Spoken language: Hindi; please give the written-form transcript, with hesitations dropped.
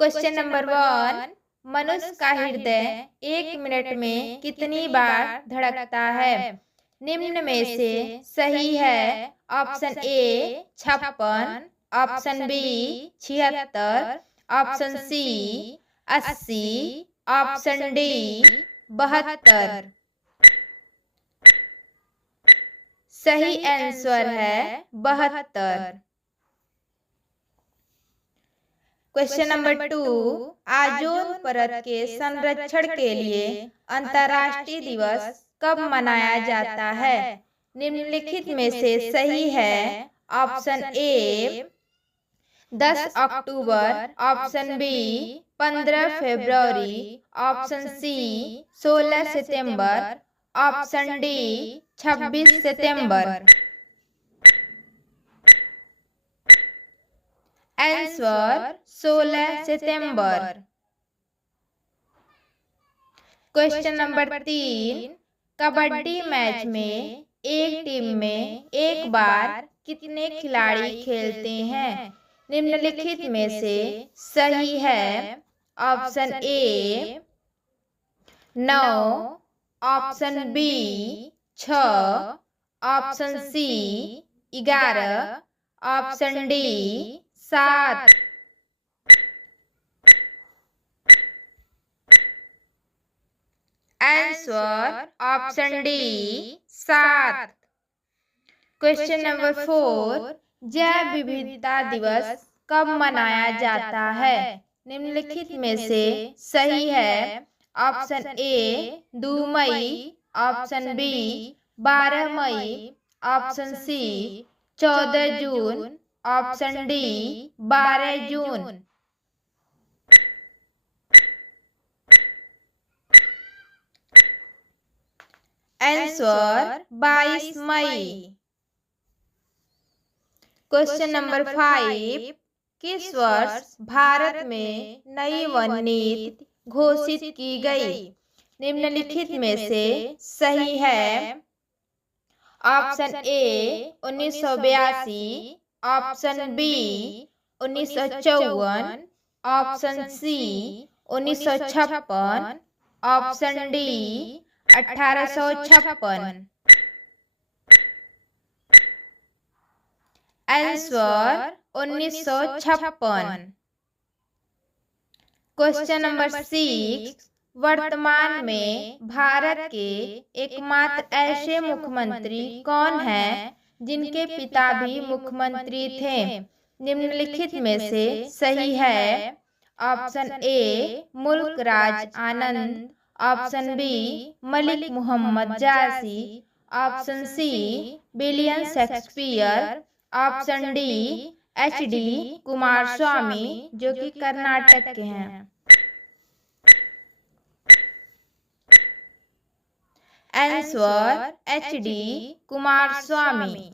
क्वेश्चन नंबर 1, मनुष्य का हृदय 1 मिनट में कितनी बार धड़कता है? निम्न में से सही है option A 56, option B 76, option C 80, option D 72। सही आंसर है 72। क्वेश्चन नंबर 2, ओजोन परत के संरक्षण के लिए अंतर्राष्ट्रीय दिवस कब मनाया जाता है? निम्नलिखित में से सही है ऑप्शन ए 10 अक्टूबर, ऑप्शन बी 15 फरवरी, ऑप्शन सी 16 सितंबर, ऑप्शन डी 26 सितंबर। आंसर 16 सितंबर। क्वेश्चन नंबर 3, कबड्डी मैच में एक टीम में एक बार कितने खिलाड़ी खेलते हैं? निम्नलिखित में से सही है option A 9, option B 6, option C 11, option D 7। Answer option D 7। Question number 4, जैव विविधता दिवस कब मनाया जाता है? निम्नलिखित में से सही है ऑप्शन ए 2 मई, ऑप्शन बी 12 मई, ऑप्शन सी 14 जून, ऑप्शन डी 12 जून। आंसर 22 मई। क्वेश्चन नंबर 5, किस वर्ष भारत में नई वन नीति घोषित की गई? निम्नलिखित में से सही है option A 1982, option B 1954, option C 1956, option D 1856। Answer 1956। Question number 6, वर्तमान में भारत के एकमात्र ऐसे मुख्यमंत्री कौन हैं जिनके पिता भी मुख्यमंत्री थे? निम्नलिखित में से सही है option A Mulk Raj Anand, option B Malik Mohammad Jayasi, option C William Shakespeare, option D HD. Kumaraswamy जो कि कर्नाटक के हैं। Answer HD. कुमारस्वामी।